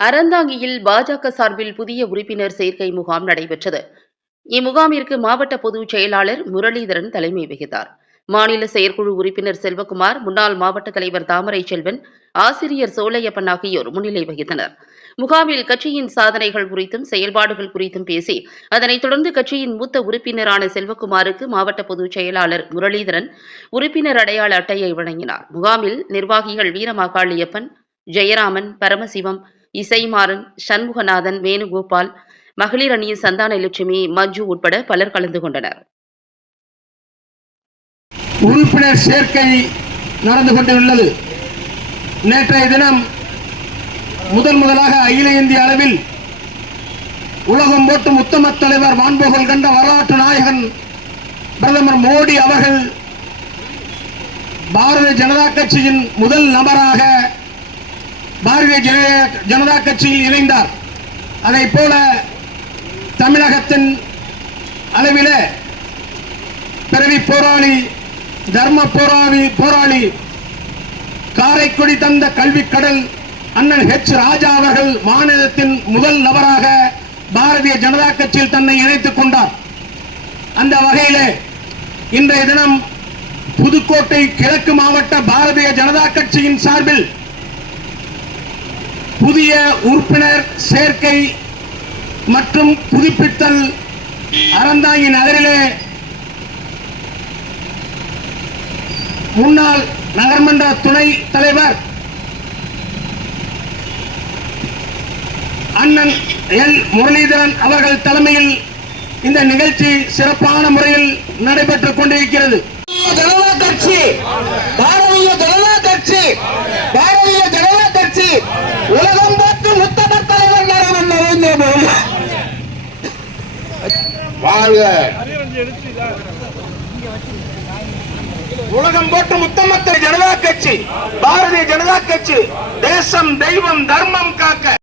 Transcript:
அறந்தாங்கியில் பாஜக சார்பில் புதிய உறுப்பினர் சேர்க்கை முகாம் நடைபெற்றது. இம்முகாமிற்கு மாவட்ட பொதுச் செயலாளர் முரளிதரன் தலைமை வகித்தார். மாநில செயற்குழு உறுப்பினர் செல்வகுமார் முன்னாள் மாவட்ட தலைவர் தாமரை செல்வன் ஆசிரியர் சோலையப்பன் ஆகியோர் முன்னிலை வகித்தனர். முகாமில் கட்சியின் சாதனைகள் குறித்தும் செயல்பாடுகள் குறித்தும் பேசி அதனைத் தொடர்ந்து கட்சியின் மூத்த உறுப்பினரான செல்வகுமாருக்கு மாவட்ட பொதுச் செயலாளர் முரளிதரன் உறுப்பினர் அடையாள அட்டையை வழங்கினார். முகாமில் நிர்வாகிகள் வீரமாகாளியப்பன் ஜெயராமன் பரமசிவம் இசைமாறன் சண்முகநாதன் வேணுகோபால் மகளிர் அணியின் சந்தான லட்சுமி மஞ்சு உட்பட பலர் கலந்து கொண்டனர். உறுப்பினர் சேர்க்கை நடந்து கொண்டுள்ளது. நேற்றைய தினம் முதன் முதலாக அகில இந்திய அளவில் உலகம் போட்டும் உத்தம தலைவர் வான்புகழ் கண்ட வரலாற்று நாயகன் பிரதமர் மோடி அவர்கள் பாரதிய ஜனதா கட்சியின் முதல் நபராக பாரதிய ஜனதா கட்சியில் இணைந்தார். அதை போல தமிழகத்தின் அளவில் பிறவி போராளி தர்ம போராளி போராளி காரைக்குடி தந்த கல்வி கடல் அண்ணன் ஹெச் ராஜா அவர்கள் மாநிலத்தின் முதல் நபராக பாரதிய ஜனதா கட்சியில் தன்னை இணைத்துக் கொண்டார். அந்த வகையிலே இன்றைய தினம் புதுக்கோட்டை கிழக்கு மாவட்ட பாரதிய ஜனதா கட்சியின் சார்பில் புதிய உறுப்பினர் சேர்க்கை மற்றும் புதுப்பித்தல் அறந்தாங்கி நகரிலே முன்னாள் நகர்மன்ற துணை தலைவர் அண்ணன் எல். முரளிதரன் அவர்கள் தலைமையில் இந்த நிகழ்ச்சி சிறப்பான முறையில் நடைபெற்றுக் கொண்டிருக்கிறது ஜனதா கட்சி பாரதிய ஜனதா கட்சி பாரதிய ஜனதா கட்சி உலகம் பார்த்து முத்தம தலைவர் நரவன் நரேந்திர மோடி வாழ்க உலகம் போட்டு முத்தமத்த ஜனதா கட்சி பாரதிய ஜனதா கட்சி தேசம் தெய்வம் தர்மம் காக்க.